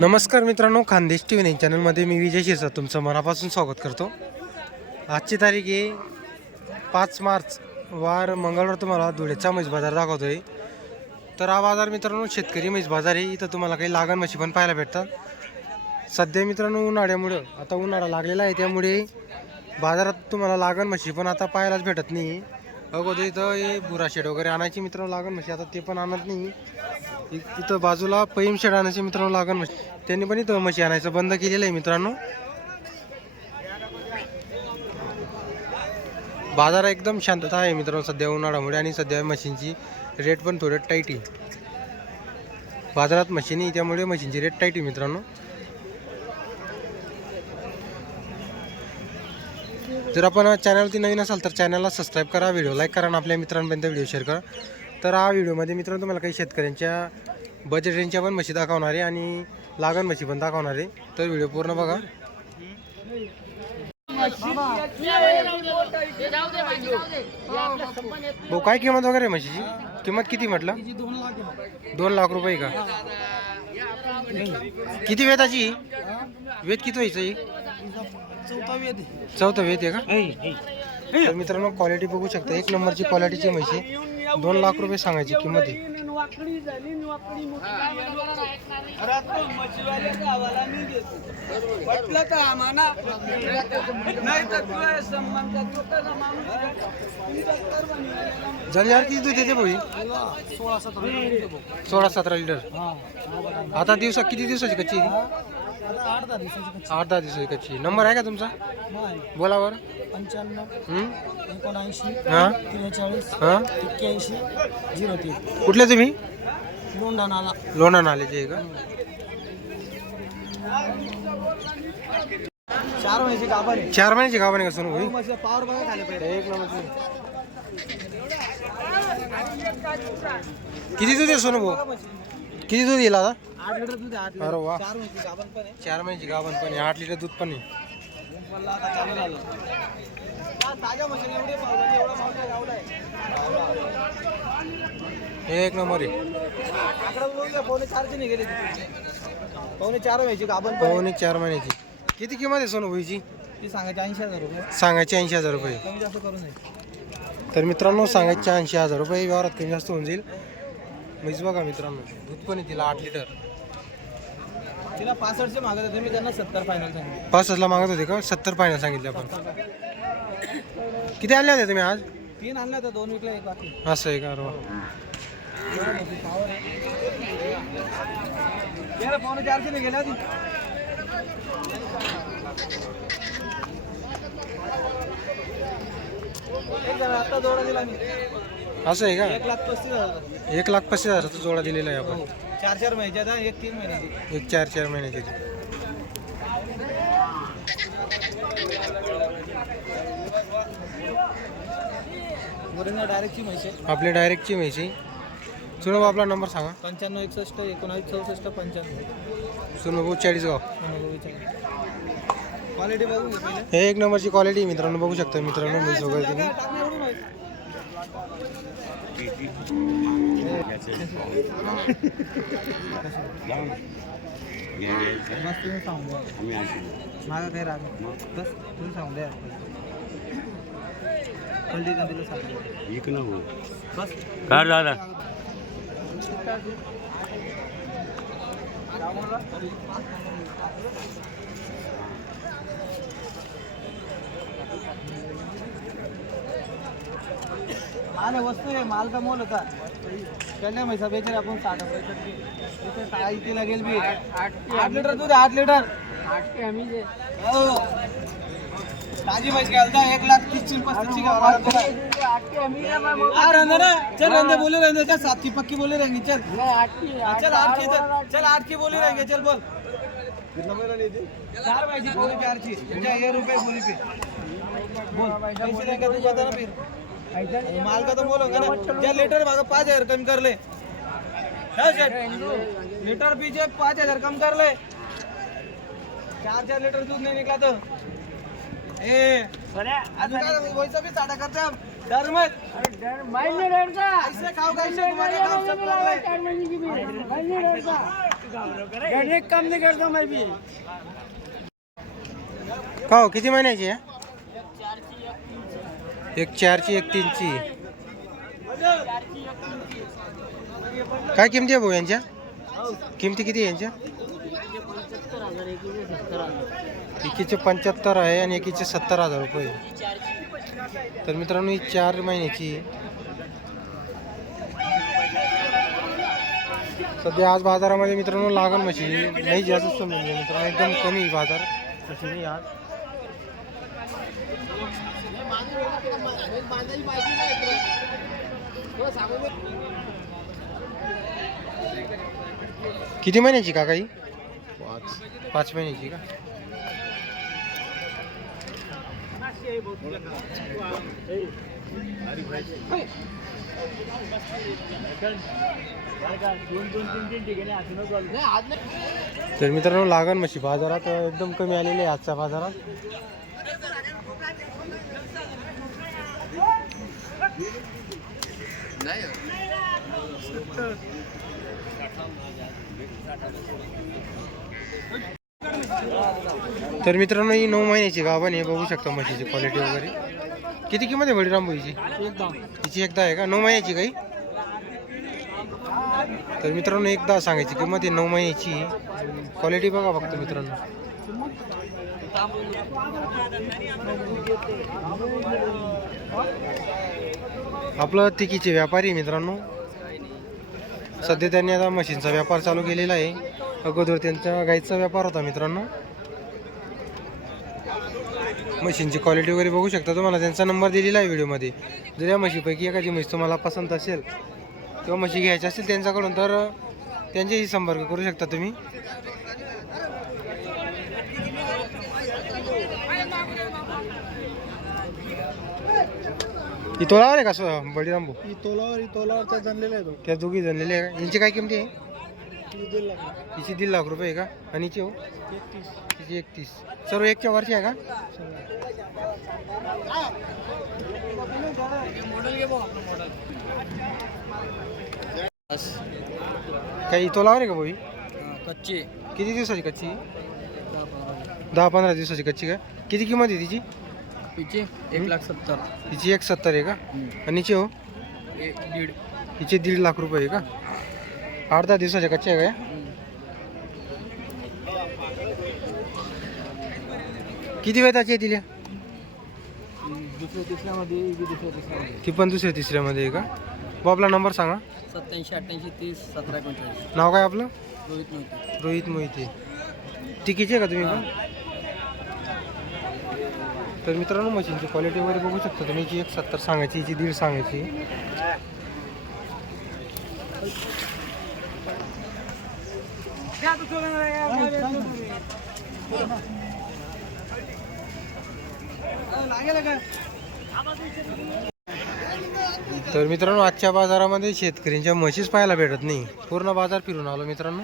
नमस्कार मित्रांनो Khandesh T V nine चॅनलमध्ये मी विजय शिरसा तुमचं मनापासून स्वागत करतो. आजची तारीख आहे पाच मार्च. वार मंगळवार तुम्हाला धुळेचा म्हैस बाजार दाखवतोय. तर हा बाजार मित्रांनो शेतकरी म्हैस बाजार आहे. इथं तुम्हाला काही लागण म्हशी पण पाहायला भेटतात. सध्या मित्रांनो उन्हाळ्यामुळं आता उन्हाळा लागलेला आहे त्यामुळे बाजारात तुम्हाला लागण म्हशी पण आता पाहायलाच भेटत नाही. अगोदर इथं हे बुरा शेड वगैरे आणायची मित्रांनो लागण म्हशी आता ते पण आणत नाही. इ- इथं बाजूला पैम शेड आणायचे मित्रांनो लागण म्हशी त्यांनी पण इथं म्हशी आणायचं बंद केलेलं आहे मित्रांनो. बाजार एकदम शांतता आहे मित्रांनो सध्या उन्हाळ्यामुळे आणि सध्या मशीनची रेट पण थोडं टाईट आहे. बाजारात मशीन त्यामुळे मशीनची रेट टाईट आहे मित्रांनो. जर आपण चॅनलवरती नवीन असाल तर चॅनलला सबस्क्राईब करा व्हिडिओ लाईक करा आणि आपल्या मित्रांपर्यंत व्हिडिओ शेअर करा. तर हा व्हिडिओमध्ये मित्रांनो तुम्हाला काही शेतकऱ्यांच्या बजेट रेंजच्या पण म्हशी दाखवणार आहे आणि लागण म्हशी पण दाखवणार आहे. तर व्हिडिओ पूर्ण बघा. भाऊ काय किंमत वगैरे आहे म्हशीची? किंमत किती म्हटलं? दोन लाख रुपये का? किती वेताची वेद किती व्हायचं चौथा वेद आहे का? मित्रांनो क्वालिटी बघू शकता. एक नंबरची क्वालिटीची म्हशी. दोन लाख रुपये सांगायची किंमत आहे. म्हटलं तर आम्हाला. नाही तर तुझ्या संबंधात होता ना माणूस झाली यार किती दूध देते भाऊ ही? सोळा सतरा सोळा सतरा लिटर. आता दिवसात किती दिवसाची कच्ची आहे आठ दहा दिवसाची आठ दहा दिवसाची कच्ची. नंबर आहे का तुमचा? बोला बरं. पंच्याण्णव? एकोणऐंशी त्रेचाळीस हा? एक्क्याऐंशी झिरो तीन. कुठले तुम्ही? दोंडा नाला नाल्याचे आहे का? चार महिन्याची गाभा रे चार महिन्याची गावाने का सोनू भाई? पावर बघा खाली पाहिजे एक नंबरची किती आहे सोनू भाऊ? किती दूध येईल आता? आठ लिटर दूध आहे, आठ अरे वा. चार महिन्याची गाभण पण आहे. चार महिन्याची गावन पण आहे आठ लिटर दूध पण आहे. आता हा, ताज्या मशीन एवढे पावलं एवढा मावल्या गावला आहे. एक नंबर आहे. आकडा पावणे चारची नाही गेले पावणे चार व्हायची गाभण पण आहे. पावणे चार महिन्याची किती किंमत आहे सोनू भाईची ती सांगायची ऐंशी हजार रुपये. सांगायची ऐंशी हजार रुपये. कमी जास्त करू नये. तर मित्रांनो सांगायचे ऐंशी हजार रुपये व्यवहारात कमी जास्त होऊन जाईल. म्हैस बघा मित्रांनो दूध पण आहे तिला आठ लिटर. तिला पासष्टचे मागत होते मी त्यांना सत्तर फायनल सांगितले. पासष्टला मागत होते का? सत्तर पाहिजे सांगितले आपण. किती आणले होते तुम्ही आज? तीन आणल्या तर दोन विकल्या एक बाकी. असं आहे का? अरे वा. पावणे चारशे गेल्या एक जण आता जोडा दिला मी. असं आहे एक का लाख पस्तीस हजार एक लाख पस्तीस हजाराचा जोडा दिलेला आहे आपण. चार चार महिन्याचा एक तीन महिन्याची एक चार चार महिन्याची वरून डायरेक्टची म्हैस आहे. आपली डायरेक्टची म्हैसी सुनो भाऊ आपला नंबर सांगा. पंच्याण्णव एकसष्ट एकोणावीस चौसष्ट पंच्याण्णव. सुनो भाऊ चाळीसगाव क्वालिटी बघून घे पहिले हे एक नंबरची क्वालिटी मित्रांनो बघू शकता मित्रांनो म्हैस वगैरे तुम्ही. बस तुम्ही सांगून द्या मागं काही राग नाही. बस तुम्ही सांगून द्या कळली का तिला सांगू बस कर दादा माल वस्तू आहे माल का मोल होता। कळल्या म्हैसा बेचारे आपण साठ पैसे इथे लागेल बी आठ लिटर दूध आठ लिटर। हो। ताजी घ्यायला एक लाख पस्तीसची हा। चल रहने बोले रहने चल सात की पक्की बोले रहेंगे चल। हाँ, चल आठ की चल चल आठ की बोली रहेंगे चल बोल। चार पाहिजे बोली चार ये रुपये बोली पे। बोल पैसे लेके तू जाता ना फिर। माल का तो बोलोगे ना क्या लीटर भागा पाँच हजार कम कर ले सेठ? लीटर पीछे पाँच हजार कम कर ले चार चार लीटर दूध नहीं निकला तो ए अजून काय वैसा करते. ऐसे कैसे तुम्हारे सब रहे काम नहीं. करता मैं भी का किती महिन्याची आहे? एक चारची एक तीनची. काय किमती आहे भाऊ यांच्या? किमती किती आहे यांच्या? एकीचे पंच्याहत्तर आहे आणि एकीचे सत्तर हजार रुपये. तर मित्रांनो ही चार महिन्याची. आहे सध्या आज बाजारामध्ये मित्रांनो लागण मशीन नाही जास्त समजून मित्रांनो एकदम कमी बाजार. मशीन आज किती महिन्याची का काही पाच. महिन्याची का? तर मित्रांनो लागण म्हशी बाजारात एकदम कमी आलेली आहे आजच्या बाजारात. तर मित्रांनो ही नऊ महिन्याची गाभण आहे. बघू शकता म्हशीची क्वालिटी वगैरे. किती किंमत आहे बळीराम भाईची तिची एकदा आहे का? नऊ महिन्याची काही? तर मित्रांनो एकदा सांगायची किंमत आहे नऊ महिन्याची. क्वालिटी बघा फक्त मित्रांनो. आपलं तिकीचे व्यापारी मित्रांनो. सध्या त्यांनी आता मशीनचा व्यापार चालू केलेला आहे. अगोदर त्यांचा गाईचा व्यापार होता मित्रांनो. मशीनची क्वालिटी वगैरे बघू शकता तुम्हाला. त्यांचा नंबर दिलेला आहे व्हिडिओमध्ये. जर या म्हशीपैकी एखादी म्हशी तुम्हाला पसंत असेल किंवा म्हशी घ्यायची असेल त्यांच्याकडून तर त्यांच्याशी संपर्क करू शकता तुम्ही. ही तोलावर आहे का सो बळीराम भाऊ ही तोलावर ही तोलावर त्या जणलेला आहे तो त्या दोघी जणलेले आहे का? यांची काय किमती आहे? ही दीड लाख हिची दीड लाख रुपये आहे का? आणि हिची हो? एकतीस. हिची एकतीस. सर्व एकच्या वरची आहे का? काही तोलावर आहे का भाऊ ही? कच्चे किती दिवसाची कच्ची दहा पंधरा दिवसाची कच्ची का? किती किंमत आहे तिची? पिचे एक लाख सत्तर. हिची एक सत्तर आहे का? आणि हिची हो? एक दीड. हिचे दीड लाख रुपये आहे का? आठ दहा दिवसाच्या कच्च्या आहे का? किती वेळ त्याची दिल्या दुसऱ्या तिसऱ्यामध्ये दुसऱ्या तिसऱ्यामध्ये ती पण दुसऱ्या तिसऱ्यामध्ये आहे का? भाऊ आपला नंबर सांगा. सत्याऐंशी अठ्ठ्याऐंशी तीस सतरा एकोणचाळीस. नाव काय आपलं? रोहित नव्हते रोहित मोहिते. तिकीचे का तुम्ही तर मित्रांनो मशीनची क्वालिटी वगैरे बघू शकता तुम्ही. जी एक सत्तर सांगायची जी दीड सांगायची. तर मित्रांनो आजच्या बाजारामध्ये शेतकऱ्यांच्या म्हशीच पाहायला भेटत नाही. पूर्ण बाजार फिरून आलो मित्रांनो.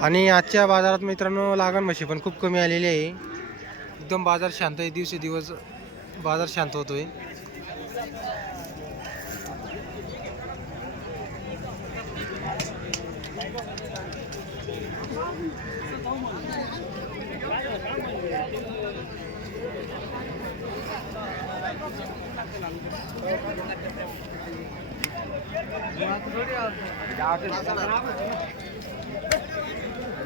आणि आजच्या बाजारात मित्रांनो लागण म्हशी पण खूप कमी आलेली आहे. एकदम बाजार शांत आहे. दिवसेदिवस बाजार शांत होतोय.